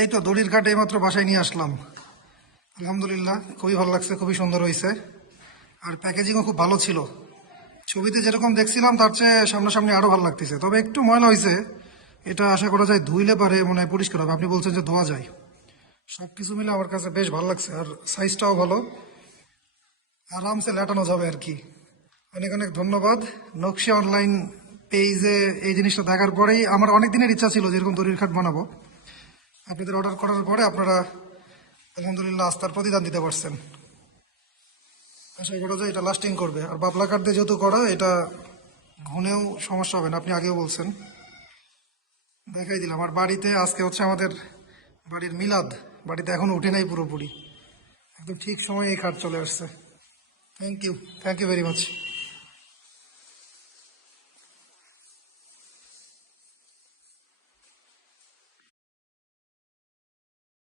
এই তো দড়ির কাটে এইমাত্র বাসায় নিয়ে আসলাম। আলহামদুলিল্লাহ, খুবই ভালো লাগছে, খুবই সুন্দর হয়েছে। আর প্যাকেজিংও খুব ভালো ছিল। ছবিতে যেরকম দেখছিলাম, তার চেয়ে সামনাসামনি আরও ভালো লাগতেছে। তবে একটু ময়লা হয়েছে। এটা আশা করা যায় ধুইলে পারে, মনে হয় পরিষ্কার হবে। আপনি বলছেন যে ধোয়া যায়। সব কিছু মিলে আমার কাছে বেশ ভালো লাগছে, আর সাইজটাও ভালো। আরামসে লেটানো যাবে আর কি। অনেক অনেক ধন্যবাদ। নকশি অনলাইন পেজে এই জিনিসটা দেখার পরেই আমার অনেক দিনের ইচ্ছা ছিল যেরকম দড়ির খাট বানাবো। আপনাদের অর্ডার করার পরে আপনারা আলহামদুলিল্লাহ আস্থার প্রতিদান দিতে পারছেন। আশা করা যায় এটা লাস্টিং করবে। আর বাবলা কাঠ দিয়ে যেহেতু করা, এটা ঘুনেও সমস্যা হবে না, আপনি আগেও বলছেন। দেখাই দিলাম। আর বাড়িতে আজকে হচ্ছে আমাদের বাড়ির মিলাদ। বাড়িতে এখনও উঠে নাই পুরোপুরি। একদম ঠিক সময়ে এই খাট চলে আসছে। Thank you thank you very much